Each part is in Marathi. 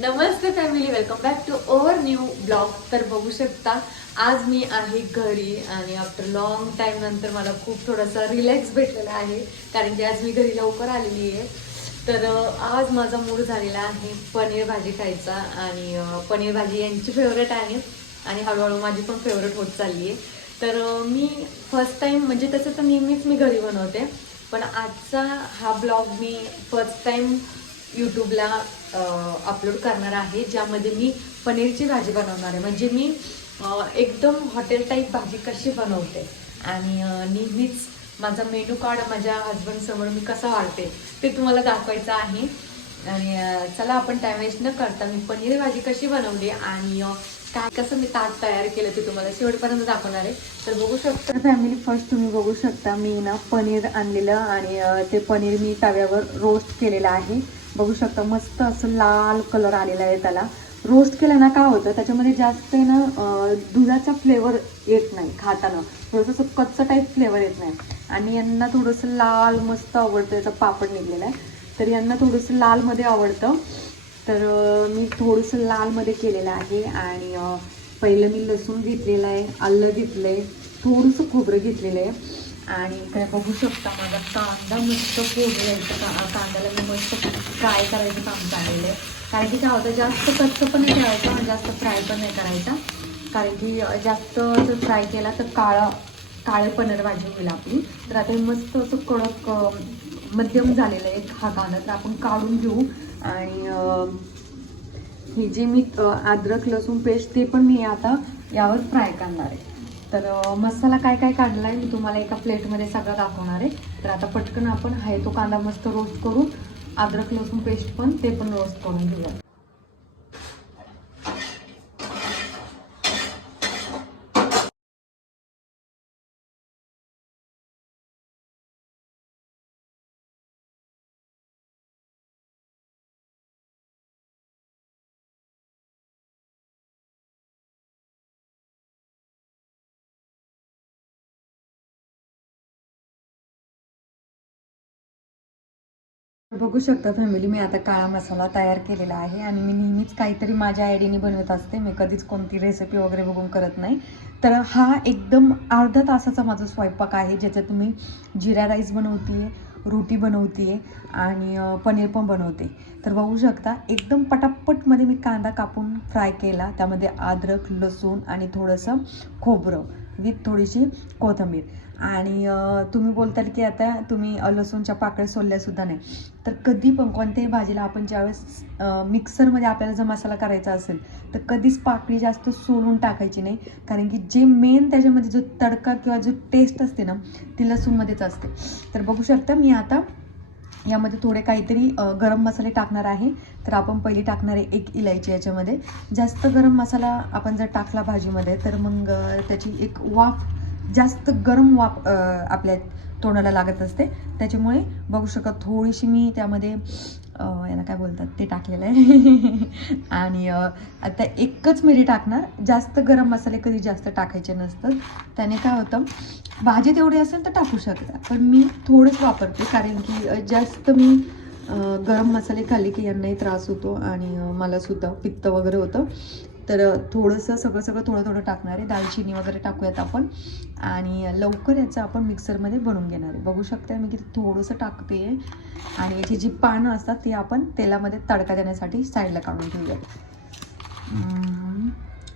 Namaste family welcome back to our new blog तर बघू शकता आज मी आहे घरी आणि आफ्टर लॉंग टाइम नंतर मला खूप थोडासा रिलॅक्स भेटलेला आहे. कारण की आज मी घरी लवकर आलेली आहे. तर आज माझा मूड झालेला आहे पनीर भाजी खायचा आणि पनीर भाजी यांची फेवरेट आहे आणि हळूहळू माझी पण फेवरेट होत चालली आहे. तर मी फर्स्ट टाइम म्हणजे तसं तर नेहमीच मी घरी बनवते पण आजचा हा ब्लॉग मी फर्स्ट टाइम यूट्यूबला अपलोड करणार आहे ज्यामध्ये मी पनीरची भाजी बनवणार आहे. म्हणजे मी एकदम हॉटेल टाईप भाजी कशी बनवते आणि नेहमीच माझा मेनू कार्ड माझ्या हजबंडसमोर मी कसा वाढते ते तुम्हाला दाखवायचं आहे. आणि चला आपण टाइम वेस्ट न करता मी पनीर भाजी कशी बनवली आणि काय कसं मी ताट तयार केलं ते तुम्हाला शेवटपर्यंत दाखवणार आहे. तर बघू शकता. फॅमिली फर्स्ट तुम्ही बघू शकता मी ना पनीर आणलेलं आणि ते पनीर मी तव्यावर रोस्ट केलेलं आहे. बघू शकता मस्त असं लाल कलर आलेला आहे त्याला. रोस्ट केलं ना काय होतं त्याच्यामध्ये जास्त आहे ना दुधाचा फ्लेवर येत नाही खाताना. थोडंसं असं कच्चं टाईप फ्लेवर येत नाही. आणि यांना थोडंसं लाल मस्त आवडतं याचा पापड निघलेला आहे. तर यांना थोडंसं लालमध्ये आवडतं. तर मी थोडंसं लालमध्ये केलेलं आहे आणि पहिलं मी लसूण घेतलेलं आहे आलं घेतलं आहे थोडंसं खोबरं घेतलेलं आहे. आणि इकडे बघू शकता माझा कांदा मस्त फोडलायचा का कांद्याला मी मस्त फ्राय करायचं काम चाललेलं आहे कारण की काय होतं जास्त कच्चं पण नाही ठेवायचं आणि जास्त फ्राय पण नाही करायचा. कारण की जास्त जर फ्राय केला तर काळा काळे पनीर भाजी होईल आपली. तर आता हे मस्त असं कडक मध्यम झालेलं आहे हा कांदा. तर आपण काढून घेऊ. आणि हे जे मी अद्रक लसूण पेस्ट ते पण मी आता यावर फ्राय करणार आहे. तर मसाला काय काय काढला आहे मी तुम्हाला एका प्लेटमध्ये सगळं दाखवणार आहे. तर आता पटकन आपण आहे तो कांदा मस्त रोस्ट करून अद्रक लसूण पेस्ट पण ते पण रोस्ट करून घेऊया बघू शकता फॅमिली मी आता काळा मसाला तयार केलेला आहे आणि मी नेहमीच काहीतरी माझ्या आयडीने बनवत असते. मी कधीच कोणती रेसिपी वगैरे बघून करत नाही. तर हा एकदम अर्धा तासाचा माझा स्वयंपाक आहे ज्याच्यात मी जिरा राईस बनवते रोटी बनवते आणि पनीर पण बनवते. तर बघू शकता एकदम पटापटमध्ये मी कांदा कापून फ्राय केला. त्यामध्ये अद्रक लसूण आणि थोडंसं खोबरं. विथ थोडीशी कोथिंबीर. आणि तुम्ही बोलताल की आता तुम्ही लसूणच्या पाकळ्या सोलल्यासुद्धा नाही. तर कधी पण कोणत्याही भाजीला आपण ज्यावेळेस मिक्सरमध्ये आपल्याला जर मसाला करायचा असेल तर कधीच पाकळी जास्त सोलून टाकायची नाही. कारण की जे मेन त्याच्यामध्ये जो तडका किंवा जो टेस्ट असते ना ती लसूणमध्येच असते. तर बघू शकता मी आता यामध्ये थोडे काहीतरी गरम मसाले टाकणार आहे. तर आपण पहिली टाकणार आहे एक इलायची याच्यामध्ये. जास्त गरम मसाला आपण जर टाकला भाजीमध्ये तर मग त्याची एक वाफ जास्त गरम वाप आपल्या तोंडाला लागत असते. त्याच्यामुळे बघू शकत थोडीशी मी त्यामध्ये याला काय बोलतात ते टाकलेलं आहे. आणि आता एकच मिरी टाकणार. जास्त गरम मसाले कधी जास्त टाकायचे नसतात. त्याने काय होतं भाजी तेवढी असेल तर टाकू शकता. पण मी थोडंच वापरते कारण की जास्त मी गरम मसाले खाल्ले की यांनाही त्रास होतो आणि मलासुद्धा पित्त वगैरे होतं. तर थोडंसं सगळं सगळं थोडं थोडं टाकणार आहे. दालचिनी वगैरे टाकूयात आपण. आणि लवकर याचं आपण मिक्सरमध्ये बनवून घेणार आहे. बघू शकता मी किती थोडंसं टाकते आणि याची जी पानं असतात ती आपण तेलामध्ये तडका देण्यासाठी साईडला काढून ठेवूयात.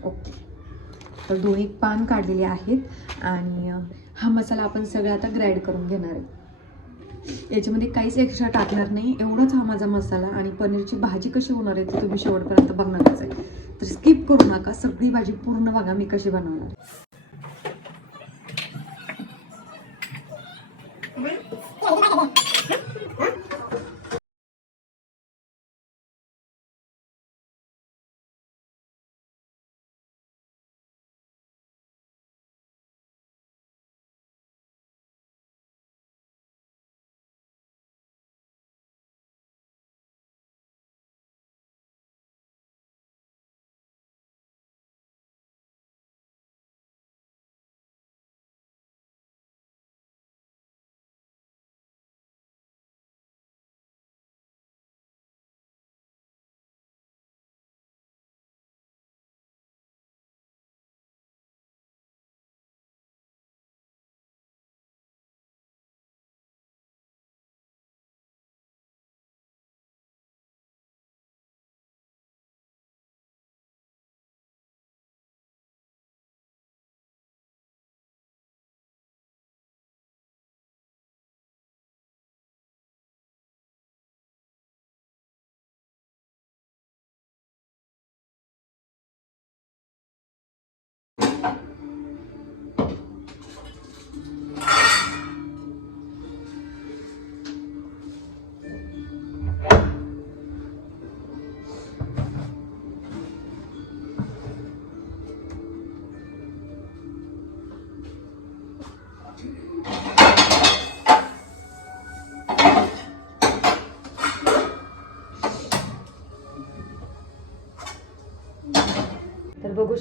ओके. तर दोन्ही पान काढलेले आहेत. आणि हा मसाला आपण सगळा आता ग्राइंड करून घेणार आहे. याच्यामध्ये काहीच एक्स्ट्रा टाकणार नाही. एवढाच हा माझा मसाला आणि पनीरची भाजी कशी होणार आहे ती तुम्ही शेवटपर्यंत बघणारच आहे. तर स्किप करू नका. सगळी भाजी पूर्ण बघा मी कशी बनवणार.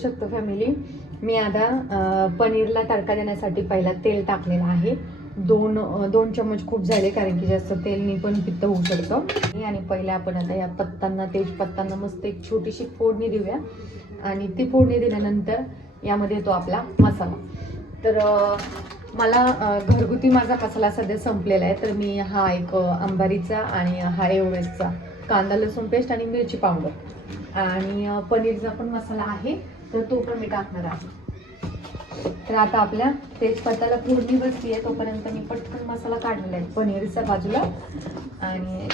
शकतो फॅमिली मी आता पनीरला तडका देण्यासाठी पहिला तेल टाकलेलं आहे. दोन दोन चम्मच खूप झाले कारण की जास्त तेलनी पण पित्त होऊ शकतं आणि पहिले आपण आता या पत्तांना तेजपत्तांना मस्त एक छोटीशी फोडणी देऊया. आणि ती फोडणी दिल्यानंतर यामध्ये येतो आपला मसाला. तर मला घरगुती माझा मसाला सध्या संपलेला आहे. तर मी हा एक अंबारीचा आणि हा एवढेचा कांदा लसूण पेस्ट आणि मिरची पावडर. आणि पनीरचा पण मसाला आहे. तर तो पण मी टाकणार आहे. तर आता आपल्या तेजपत्ताला फोडणी बसली आहे तोपर्यंत मी पटकन मसाला काढलेला आहे पनीरच्या बाजूला. आणि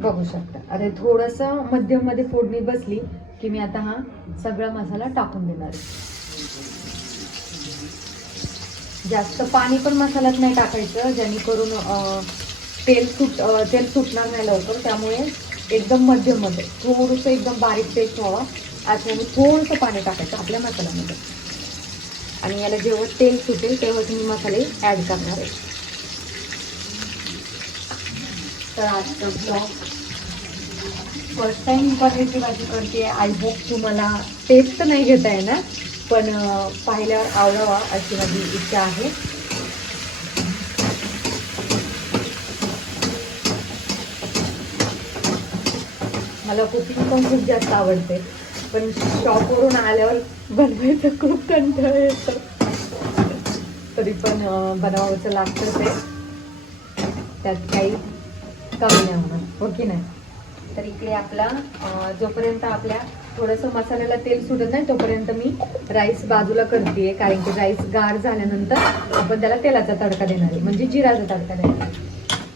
बघू शकता. आता थोडंसं मध्यममध्ये फोडणी बसली की मी आता हा सगळा मसाला टाकून देणार आहे. जास्त पाणी पण मसाल्यात नाही टाकायचं जेणेकरून तेल सुट तेल सुटणार नाही लवकर. त्यामुळे एकदम मध्यममध्ये थोडंसं एकदम बारीक पेस्ट व्हावा. असं मी थोडंसं पाणी टाकायचं आपल्या मसाल्यामध्ये. आणि याला जेव्हा तेल सुटेल तेव्हाच मी मसाले ॲड करणार आहे. तर आजचा ब्लॉग फर्स्ट टाइम पनीरची भाजी करते. आय होप तुम्हाला टेस्ट तर नाही घेता येणार पण पाहिल्यावर आवडावा अशी माझी इच्छा आहे. मला कुकिंग पण खूप जास्त आवडते. पण शॉपवरून आल्यावर बनवायचं खूप कंटाळ येतो. तरी पण अं, लागतं ते त्यात काही कमी नाही होणार हो की नाही? तर इकडे आपला जोपर्यंत आपल्या थोडंसं मसाल्याला तेल सुटत नाही तोपर्यंत मी राईस बाजूला करते. कारण की राईस गार झाल्यानंतर आपण त्याला तेलाचा तडका देणार आहे म्हणजे जिराचा तडका देणार आहे.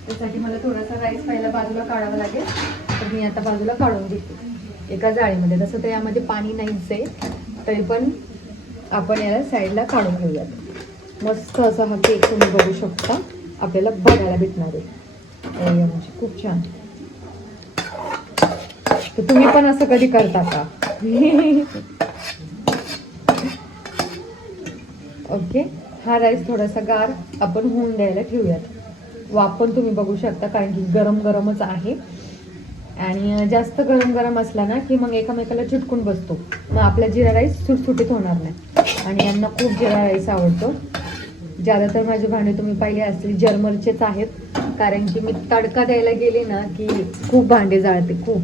त्यासाठी मला थोडासा राईस पहिला बाजूला काढावा लागेल. तर मी आता बाजूला काढून घेते. एका जाळीमध्ये. तसं तर यामध्ये पाणी नाहीच आहे तरी पण आपण याला साईडला काढून घेऊयात. मस्त असा हा केक तुम्ही बघू शकता. आपल्याला बघायला भेटणार आहे. म्हणजे खूप छान. तर तुम्ही पण असं कधी करता का? ओके. हा राईस थोडासा गार आपण होऊन द्यायला ठेवूयात. वाफ पण तुम्ही बघू शकता कारण की गरम गरमच आहे. आणि जास्त गरम गरम असला ना की मग एकामेकाला चिटकून बसतो. मग आपला जिरा राईस सुटसुटीत होणार नाही. आणि यांना खूप जिरा राईस आवडतो. ज्यादातर माझे भांडे तुम्ही पाहिले असतील जर्मलचेच आहेत. कारण की मी तडका द्यायला गेले ना की खूप भांडे जाळते खूप.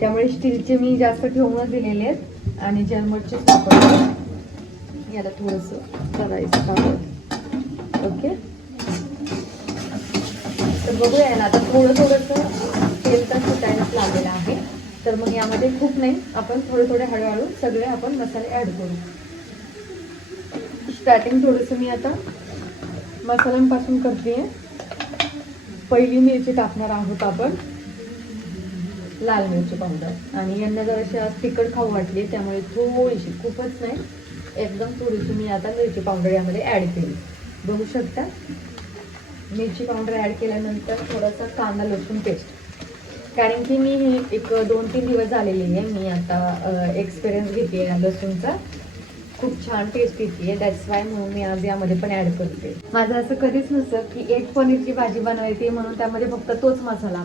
त्यामुळे स्टीलचे मी जास्त ठेवूनच दिलेले आहेत आणि जर्मलचेच याला थोडंसं करायचं ओके? तर बघूया ना आता थोडं थोडंसं तेल पण सुटायलाच लागलेलं आहे. तर मग यामध्ये खूप नाही आपण थोडे थोडे हळूहळू सगळे आपण मसाले ॲड करू. स्टार्टिंग थोडंसं मी आता मसाल्यांपासून करते. पहिली मिरची टाकणार आहोत आपण. लाल मिरची पावडर आणि यांना जराशी आज तिखट खाऊ वाटली त्यामुळे थोडीशी खूपच नाही. एकदम थोडीशी मी आता मिरची पावडर यामध्ये ॲड केली. बघू शकता. मिरची पावडर ॲड केल्यानंतर थोडासा कांदा लसूण पेस्ट कारण की मी एक दोन तीन दिवस झालेली आहे. मी आता एक्सपिरियन्स घेते लसूणचा. खूप छान टेस्ट येते आहे. दॅट्स वाय म्हणून मी आज यामध्ये पण ॲड करते. माझं असं कधीच नसतं की एक पनीरची भाजी बनवायची म्हणून त्यामध्ये फक्त तोच मसाला.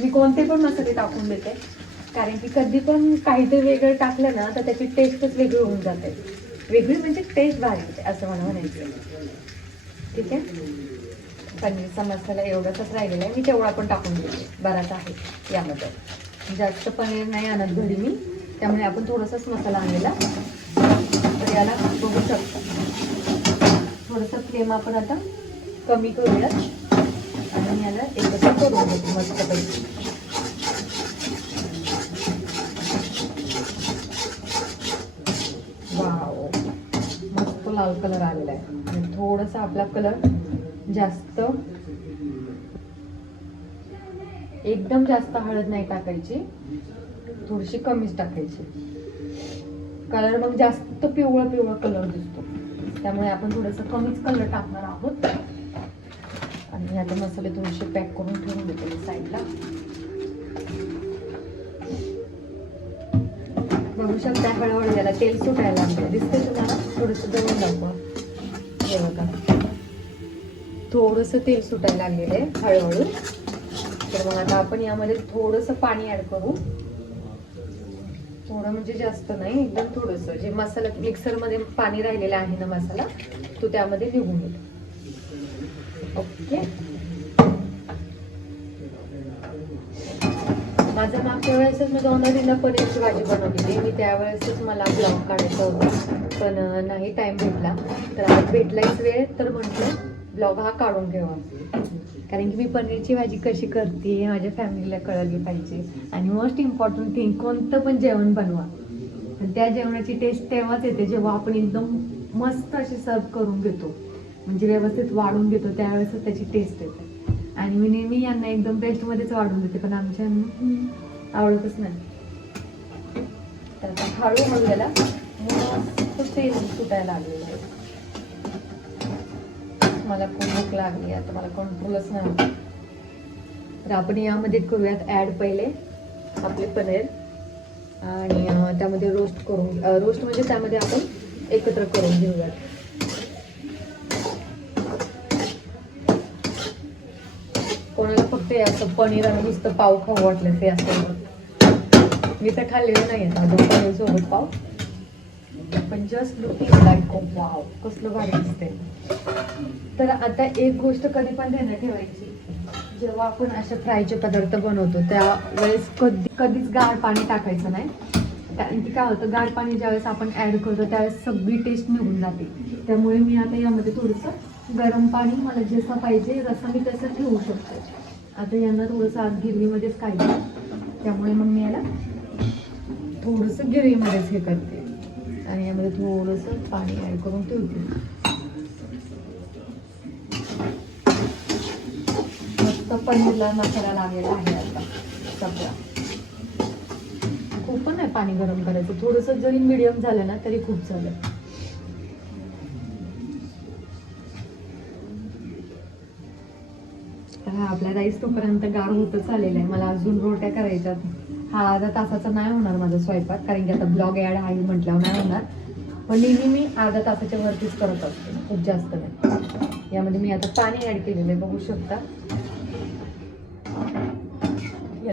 मी कोणते पण मसाले टाकून देते. कारण की कधी पण काहीतरी वेगळं टाकलं ना तर त्याची टेस्टच वेगळी होऊन जाते. वेगळी म्हणजे टेस्ट भारी होते असं मला म्हणायचं ठीक आहे? पनीरचा मसाला एवढाच राहिलेला आहे. मी तेवढा पण टाकून देते. बराच आहे यामध्ये. जास्त पनीर नाही आणत घरी मी. त्यामुळे आपण थोडासाच मसाला आणलेला. तर याला बघू शकता. थोडंसं फ्लेम आपण आता कमी करूया आणि याला एकत्र करून घेतो मस्तपैकी. वाव. मस्त लाल कलर आलेला आहे. आणि थोडासा आपला कलर जास्त. एकदम जास्त हळद नाही टाकायची. थोडीशी कमीच टाकायची. कलर मग जास्त पिवळा पिवळा कलर दिसतो. त्यामुळे आपण थोडंसं कमीच कलर टाकणार आहोत. आणि आता मसाले थोडेसे पॅक करून ठेवून देते साईडला बघू शकता हळूहळू याला तेल सुटायला लागतं दिसते तुम्हाला? थोडंसं जवळ दाखवा हे बघा. थोडंसं तेल सुटायला लागलेलं आहे हळूहळू. तर मग आता आपण यामध्ये थोडंसं पाणी ॲड करू. थोडं म्हणजे जास्त नाही एकदम थोडंसं. जे मसाला मिक्सरमध्ये पाणी राहिलेलं आहे ना मसाला तो त्यामध्ये निघून येतो. ओके. माझं मागच्या वेळेसच मी दोन पनीरची भाजी बनवलेली मी त्यावेळेसच मला ब्लॉग काढायचा होता. पण नाही टाईम भेटला. तर आज भेटलाच वेळ तर म्हटलं ब्लॉग हा काढून घ्यावा कारण की मी पनीरची भाजी कशी करते हे माझ्या फॅमिलीला कळली पाहिजे. आणि मोस्ट इम्पॉर्टंट थिंग कोणतं पण जेवण बनवा. पण त्या जेवणाची टेस्ट तेव्हाच येते जेव्हा आपण एकदम मस्त अशी सर्व करून घेतो. म्हणजे व्यवस्थित वाढून घेतो त्यावेळेसच त्याची टेस्ट येते. आणि मी नेहमी यांना एकदम बेस्टमध्येच वाढून देते पण आमच्या आवडतच नाही. तर आता हळूहळू याला मस्त तेल सुटायला लागलेलं आहे. मला खूप भूक लागली आता मला कंट्रोलच नाही तर आपण यामध्ये करूयात ॲड पहिले आपले पनीर आणि त्यामध्ये रोस्ट करून रोस्ट म्हणजे त्यामध्ये आपण एकत्र करून घेऊयात. कोणाला फक्त हे असं पनीर आणि नुसतं पाव खाऊ वाटलं ते असं मी तर खाल्लेलं नाही आहे दोन पनीर सोबत पाव. पण जस्ट लुकिंग लाईक वाव कसलं भारी दिसते तर आता एक गोष्ट कधी पण ध्यानात ठेवायची. जेव्हा आपण असे फ्रायचे पदार्थ बनवतो त्यावेळेस कधी कधीच गार पाणी टाकायचं नाही. कारण की काय होतं गार पाणी ज्यावेळेस आपण ॲड करतो त्यावेळेस सगळी टेस्ट निघून जाते. त्यामुळे मी आता यामध्ये थोडंसं गरम पाणी मला जसं पाहिजे जसं मी तसं ठेवू शकते. आता यांना थोडंसं आज गिरवीमध्येच खायचं त्यामुळे मग मी याला थोडंसं गिरवीमध्येच हे करते. आणि यामध्ये थोडंसं पाणी ॲड करून ठेवते. पण पनीरला मसाला लागलेला आहे आता सध्या. खूप पण नाही पाणी गरम करायचं. थोडंसं जरी मिडियम झालं ना तरी खूप झालं. हा आपला राईस तोपर्यंत गार होतच आलेला आहे. मला अजून रोट्या करायच्यात. हा अर्धा तासाचा नाही होणार माझा स्वयंपाक कारण की आता ब्लॉग ॲड आहे म्हटल्यावर नाही होणार. पण नेहमी मी अर्धा तासाच्या वरतीच करत असते. खूप जास्त नाही. यामध्ये मी आता पाणी ॲड केलेलं आहे. बघू शकता.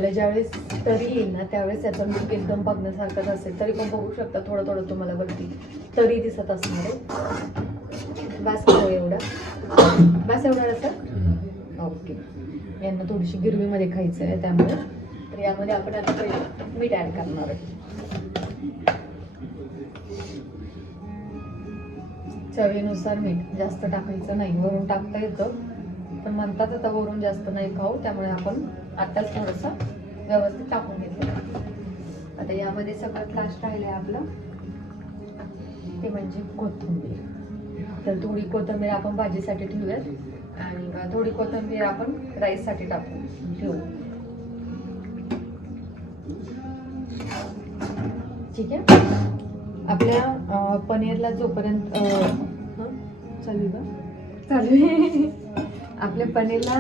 याला ज्यावेळेस तरी येईल ना त्यावेळेस त्याचा लुक एकदम बघण्यासारखाच असेल. तरी पण बघू शकता थोडं थोडं तुम्हाला वरती. तरी दिसत असणार आहे. बस करू एवढा. बस एवढा असं ओके. यांना थोडीशी गिरवीमध्ये खायचं आहे त्यामुळे. तर यामध्ये आपण आता पहिले मीठ ॲड करणार आहे. चवीनुसार मीठ जास्त टाकायचं नाही. वरून टाकता येतं. पण म्हणतात आता वरून जास्त नाही खाऊ. त्यामुळे आपण आताच थोडंसं व्यवस्थित टाकून घेतलं. आता यामध्ये सगळ्यात लास्ट राहिलं आहे आपलं. ते म्हणजे कोथिंबीर. तर थोडी कोथिंबीर आपण भाजीसाठी ठेवूयात. आणि थोडी कोथिंबीर आपण राईससाठी टाकू ठेवू. ठीक आहे? आपल्या पनीरला जोपर्यंत? चालू का? चालू आपल्या पनीरला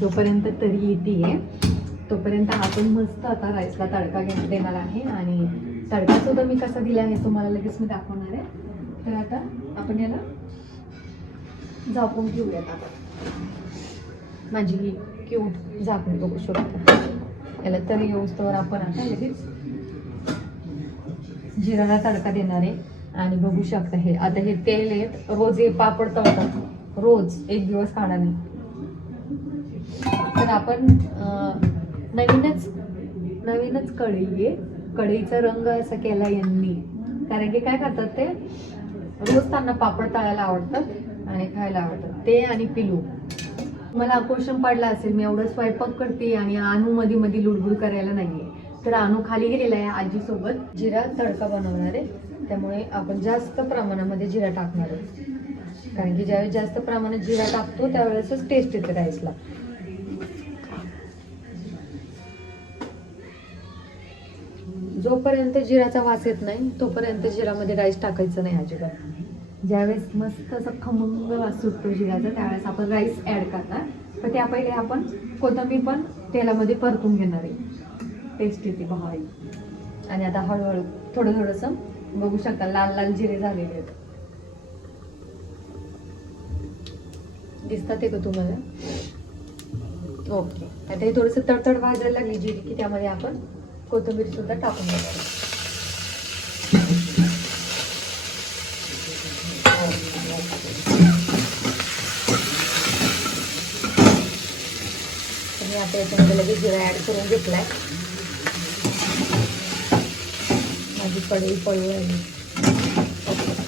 जोपर्यंत तरी येते आहे तोपर्यंत आपण मस्त आता राईसला तडका घेऊन देणार आहे. आणि तडका सुद्धा मी कसा दिला आहे तुम्हाला लगेच मी दाखवणार आहे. तर आता आपण याला झाकून घेऊयात आता. माझी ही क्यूट झाकून बघू शकतो. याला तरी येऊस्तवर आपण आता लगेच जिराला तडका देणार आहे. आणि बघू शकता हे आता हे तेल आहेत रोज हे पापड तळतात. रोज एक दिवस खाणार नाही. तर आपण नवीनच नवीनच कढई आहे. कढईचा रंग असा केला यांनी. कारण की काय करतात ते? रोज त्यांना पापड तळायला आवडतात आणि खायला आवडतात. ते आणि पिलू. मला क्वेश्चन पडला असेल मी एवढं स्वयंपाक करते आणि अनु मध्ये मध्ये लुडबुड करायला नाहीये. तर अनु खाली गेलेला आहे आजीसोबत. जिरा तडका बनवणार आहे. त्यामुळे आपण जास्त प्रमाणामध्ये जिरा टाकणार आहे कारण की ज्यावेळेस जास्त प्रमाणात जिरा टाकतो त्यावेळेसच टेस्ट येते राईसला जोपर्यंत जिराचा वास येत नाही तोपर्यंत जिरामध्ये राईस टाकायचं नाही अजिबात. ज्यावेळेस मस्त असं खमंग वास सुटतो जिराचा त्यावेळेस आपण राईस ॲड करणार. तर त्या पहिले आपण कोथंबीर पण तेलामध्ये परतून घेणार आहे. टेस्ट येते भारी. आणि आता हळूहळू थोडं थोडंसं बघू शकता लाल लाल जिरे झालेले आहेत. दिसतात ते का तुम्हाला? ओके आता हे थोडंसं तडतड भाजायला लागली जिरी की त्यामध्ये आपण कोथिंबीर सुद्धा टाकून देणार मी आता याच्यामध्ये लगेच जिरा ॲड करून घेतलाय. माझी कढई पळू आहे ठीक आहे.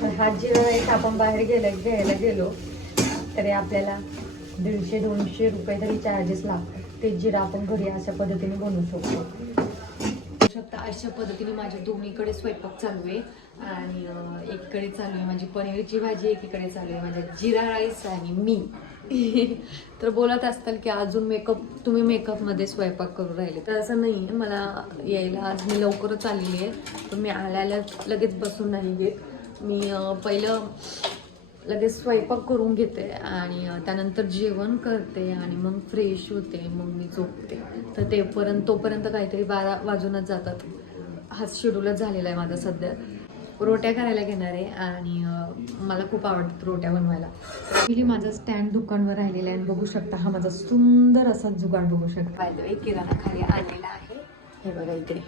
तर हा जिरा राईस आपण बाहेर गेलं घ्यायला गेलो तरी आपल्याला दीडशे दोनशे रुपये तरी चार्जेस लागतात. ते जिरा आपण घरी अशा पद्धतीने बनवू शकतो. शकता अशा पद्धतीने माझ्या दोन्हीकडे स्वयंपाक चालू आहे. आणि एकीकडे चालू आहे माझी पनीरची भाजी एकीकडे चालू आहे माझ्या जिरा राईस आणि मी. तर बोलत असताल की अजून मेकअप तुम्ही मेकअपमध्ये स्वयंपाक करू राहिले. तर असं नाही आहे मला यायला आज मी लवकरच आलेली आहे. पण मी आल्याला लगेच बसून नाही घेत. मी पहिलं लगेच स्वयंपाक करून घेते आणि त्यानंतर जेवण करते आणि मग फ्रेश होते मग मी झोपते. तर तेपर्यंत तोपर्यंत काहीतरी बारा वाजूनच जातात. हा शेड्यूलच झालेला आहे माझा सध्या. रोट्या करायला घेणार आहे आणि मला खूप आवडतात रोट्या बनवायला. ॲक्च्युली माझा स्टँड दुकानवर राहिलेला आहे आणि बघू शकता हा माझा सुंदर असा जुगाड बघू शकता. किराणा खाली आलेला आहे. हे बघा इकडे.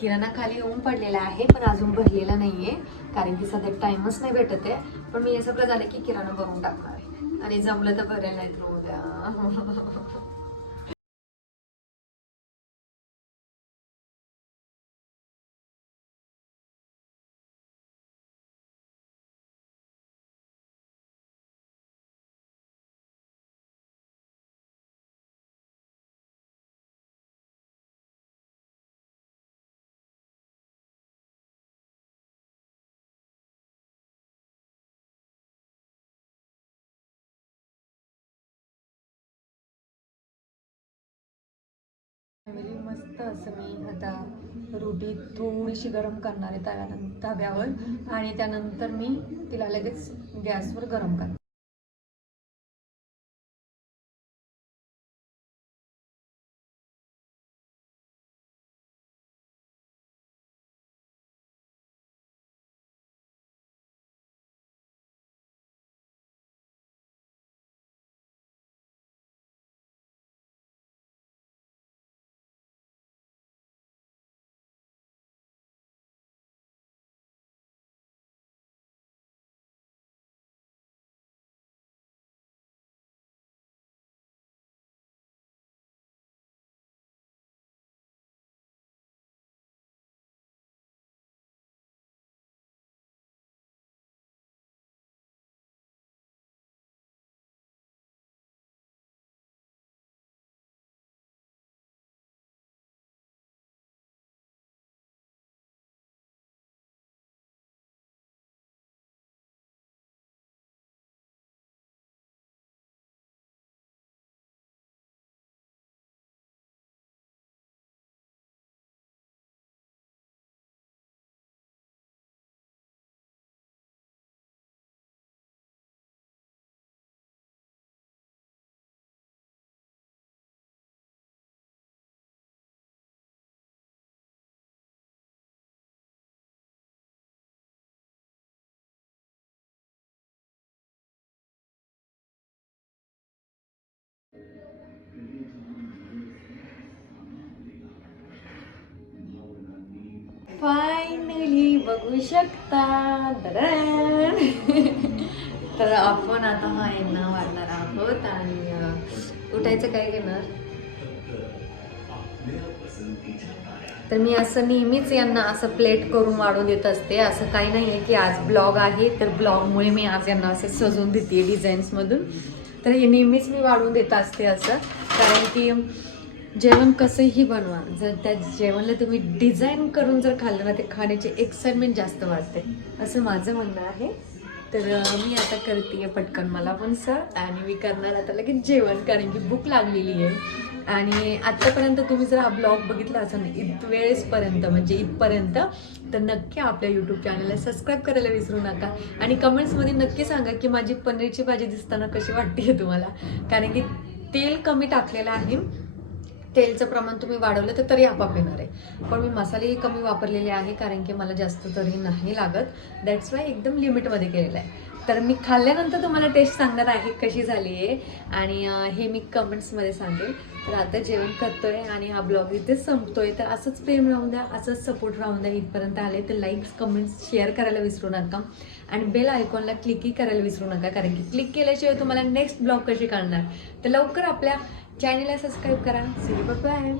किराणा खाली येऊन पडलेला आहे पण अजून भरलेला नाही आहे कारण की सध्या टाइमच नाही भेटत आहे. पण मी हे सगळं झालं की किराणा भरून टाकणार आहे. आणि जमलं तर भरेल नाही तर उद्या. फॅमिली मस्त असं मी आता रोटी थोडीशी गरम करणार आहे तव्यानं तव्यावर आणि त्यानंतर मी तिला लगेच गॅसवर गरम करणार तुम्ही बघू शकता. तर आपण आता हा यांना वाढणार आहोत आणि उठायचं काय घेणार? तर मी असं नेहमीच यांना असं प्लेट करून वाढून देत असते. असं काही नाही आहे की आज ब्लॉग आहे तर ब्लॉगमुळे मी आज यांना असे सजवून देते डिझाईन्समधून तर हे नेहमीच मी वाढून देत असते असं. कारण की जेवण कसंही बनवा. जर त्या जेवणला तुम्ही डिझाईन करून जर खाल्लं ना ते खाण्याची एक्साइटमेंट जास्त वाढते. असं माझं म्हणणं आहे. तर मी आता करते पटकन मला पण सर आणि मी करणार आता लगेच जेवण कारण की भूक लागलेली आहे. आणि आत्तापर्यंत तुम्ही जर हा ब्लॉग बघितला असाल ना इत वेळेसपर्यंत म्हणजे इथपर्यंत तर नक्की आपल्या यूट्यूब चॅनलला सबस्क्राईब करायला विसरू नका. आणि कमेंट्समध्ये नक्की सांगा की माझी पनीरची भाजी दिसताना कशी वाटते तुम्हाला? कारण की तेल कमी टाकलेलं आहे. तेलचं प्रमाण तुम्ही वाढवलं तर तरी आपाप येणार आहे. पण मी मसालेही कमी वापरलेले आहे कारण की मला जास्त तरी नाही लागत. दॅट्स वाय एकदम लिमिटमध्ये केलेलं आहे. तर मी खाल्ल्यानंतर तुम्हाला टेस्ट सांगणार आहे कशी झाली आहे. आणि हे मी कमेंट्समध्ये सांगेल. तर आता जेवण करतोय आणि हा ब्लॉग इथेच संपतोय. तर असंच प्रेम राहून द्या असंच सपोर्ट राहून द्या. इथपर्यंत आले तर लाईक्स कमेंट्स शेअर करायला विसरू नका. आणि बेल आयकॉनला क्लिकही करायला विसरू नका. कारण की क्लिक केल्याशिवाय तुम्हाला नेक्स्ट ब्लॉग कशी कळणार तर लवकर आपल्या चॅनलला सबस्क्राईब करा. C bye